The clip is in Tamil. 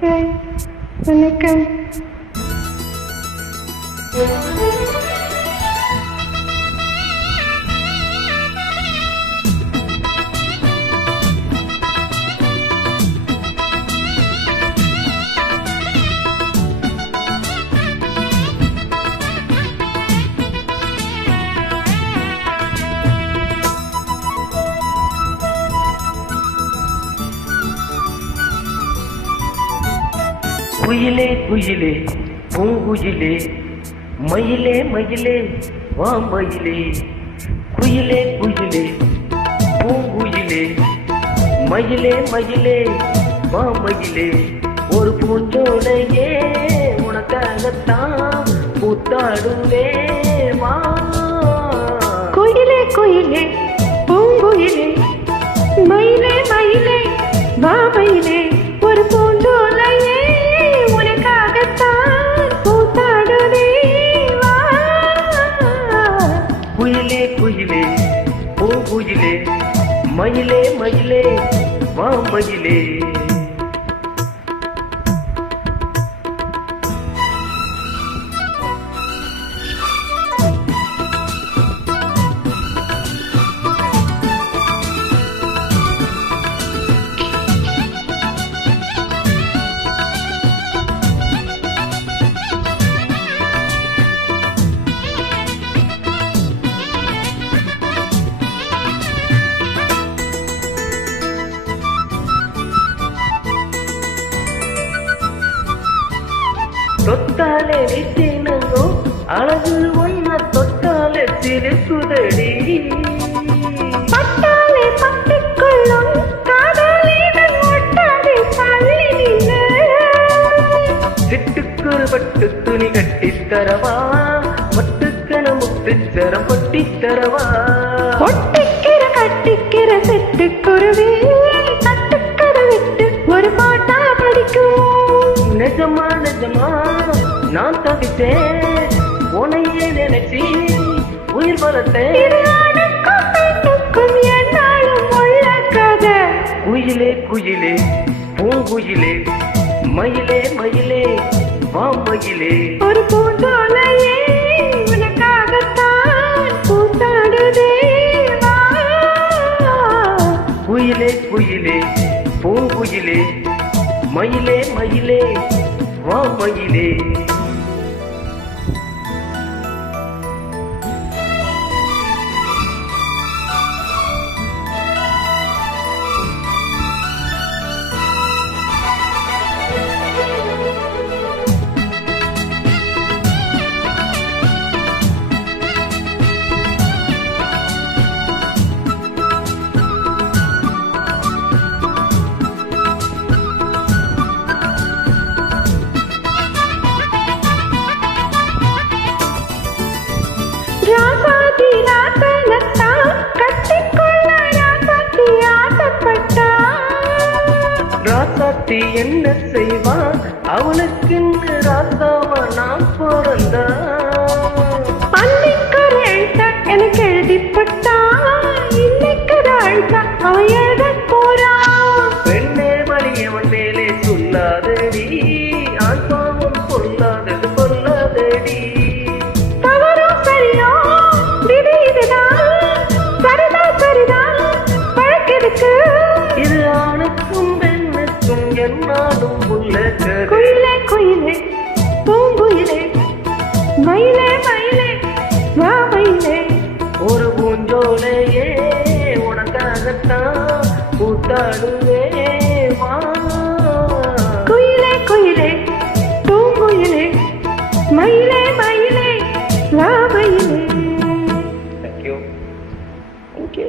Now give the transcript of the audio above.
ஹாய், வணக்கம். குயிலே குயிலே பூங்குயிலே மயிலே மயிலே வா மயிலே. குயிலே குயிலே பூங்குயிலே மயிலே மயிலே வா மயிலே. ஒரு பூஞ்சோலையே உனக்காகத்தான் பூத்தாடுவே வா. குயிலே குயிலே பூங்குயிலே மயிலே மயிலே வா மயிலே. ஒரு பூஞ்சோலையே உனக்காகத்தான் பூத்தாடுவே வா. குயிலே குயிலே பூங்குயிலே மயிலே மயிலே வா மயிலே. தொட்டாலே நிச்சயனங்கோ அழகு ஒன்ன தொட்டாலே சிரிக்குதடி. பட்டாலே பட்டிக்குள்ளும் காதலிடம் ஒட்டாதே தள்ளி நின்று. சிட்டுக்குரு பட்டு துணி கட்டித்தரவா மட்டுக்கன முத்துச்சரம் பொட்டித்தரவா. ஒட்டிக்கிற கட்டிக்கிற சிட்டுக்குருவி கட்டுக்கரை விட்டு ஒரு பாட்டா படிக்கும். நிஜமா நிஜமா நான் தவித்தேன் உனையே நினைச்சி உயிர் வளர்த்தேன். இது ஆணுக்கும் பெண்ணுக்கும் என்னாலும் உள்ள கதை. குயிலே குயிலே பூங்குயிலே மயிலே மயிலே வா மயிலே. ஒரு பூஞ்சோலையே உனக்காகத்தான் பூத்தாடுதே வா. குயிலே குயிலே பூங்குயிலே மயிலே மயிலே வா மயிலே. ராசாதி ராசனத்தா கட்டிக்கொள்ள ராசாத்தி ஆசைப்பட்டா. ராசாத்தி என்ன செய்வா அவளுக்கு ராசாவா நான் பிறந்தா. அன்னைக்கு எழுத்தா எனக்கு எழுதிப்பட்டா இன்னைக்கு எழுத்தா அவன் எழுத போறா. பெண்ணே வலியவன் மேலே சொல்லாதடி ஆண் பாவம் பொல்லாதது பொல்லாதடி. தவறும் சரியோ விதி இதுதான் சரிதான் சரிதான் பழக்கிருக்கு. இது ஆணுக்கும் பெண்ணுக்கும் என்னாலும் உள்ள கதை. குயிலே குயிலே பூங்குயிலே மயிலே மயிலே வா மயிலே. ஒரு பூஞ்சோலையே உனக்காகத்தான் கூத்தாடுவே வா. குயிலே குயிலே பூங்குயிலே மயிலே மயிலே வா மயிலே. Thank you. Thank you.